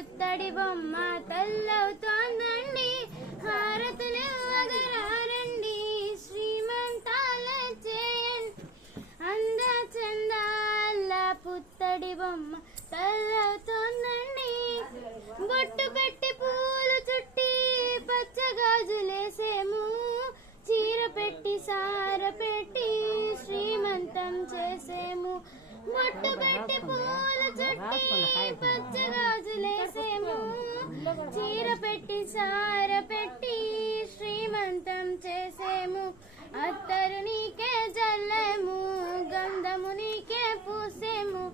పుత్తడి బొమ్మ తల్లవుతోందండి, హారతులు ఇవ్వగరారండి, శ్రీమంతాలే చేయండి. అంద చందాల పుత్తడి బొమ్మ తల్లవుతోందండి, బొట్టు పెట్టి పూలు చుట్టి పచ్చగాజులేసేము, చీర పెట్టి సార పెట్టి శ్రీమంతం చేసేము. బొట్టు పెట్టి పూలు చుట్టి పచ్చగాజులేసేము, చీర పెట్టి సార పెట్టి శ్రీమంతం చేసేము. అత్తరు నీకే జల్లేము, గంధము నీకే పూసేము,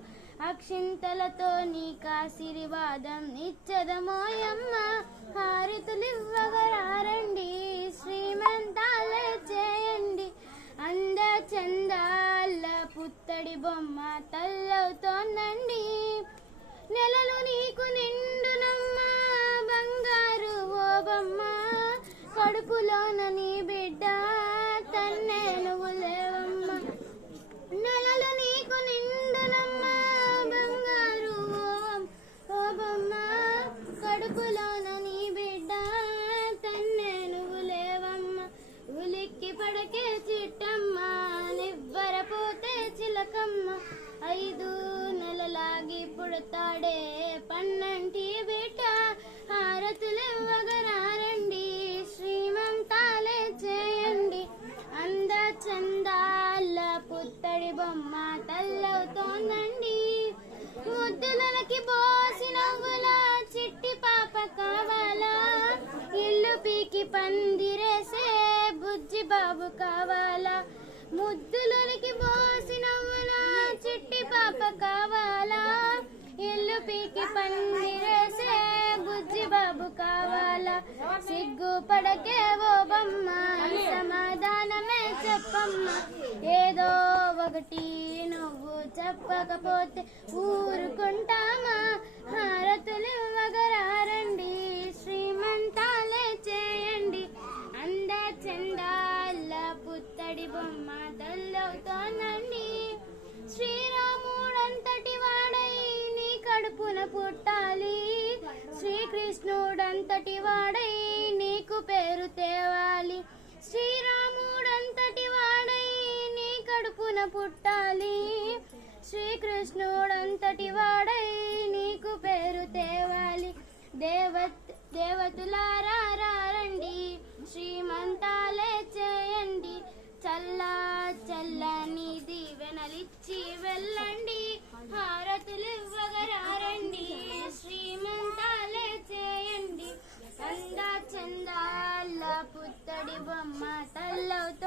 అక్షింతలతో నీకాశీర్వాదం ఇచ్చదమోయమ్మ, హారతులివ్వగరారండి, శ్రీమంతాలే చేయండి. అంద చందాల పుత్తడి బొమ్మ తల్లవుతోందండి, నెలలు నీకు నిండునమ్మ, బంగారు ఓ బొమ్మ, కడుపులోన నీ బిడ్డ తన్నే నువ్వు లేవమ్మ. నెలలు నీకు నిండునమ్మ, బంగారు ఓ బొమ్మ, కడుపులోన నీ బిడ్డ తన్నే నువ్వు లేవమ్మ. ఉలిక్కి పడకే చిట్టమ్మ, నివ్వరపోతే చిలకమ్మ, 5 నెలలాగి పుడతాడే పన్నంటి బిడ్డ, హారతులివ్వగరారండి, శ్రీమంతాలే చేయండి. అంద చందాల పుత్తడి బొమ్మ తల్లవుతోందండి, ముద్దులకి బోసి నవ్వుల చిట్టి పాప కావాలా, ఇల్లు పీకి పందిరేసే బుజ్జి బాబు కావాలా, ముద్దులకి బోసి నవ్వుల చిట్టి పాప కావాలా, ఇల్లు పీకి పందిరేసే బుజ్జి బాబు కావాలా. సిగ్గుపడకే ఓ బొమ్మ, సమాధానమే చెప్పమ్మ, ఏదో ఒకటి నువ్వు చెప్పకపోతే ఊరుకుంటామా, హారతులివ్వగరారండి, శ్రీమంతాలే చేయండి. అంద చందాల పుత్తడి బొమ్మ తల్లవుతోందండి, శ్రీరాముడంతటి వాడై నీ కడుపున పుట్టాలి, శ్రీకృష్ణుడంతటి వాడై నీకు పేరు తేవాలి. శ్రీరాముడంతటి వాడై నీ కడుపున పుట్టాలి, శ్రీకృష్ణుడంతటి వాడై నీకు పేరు తేవాలి. దేవతులారా రండి, శ్రీమంతాలే చేయండి, చల్లా చల్లని దీవెనలిచ్చి వెళ్ళండి, హారతులివ్వగరారండి, శ్రీమంతాలే చేయండి. అంద చందాల పుత్తడి బొమ్మ తల్లవుతో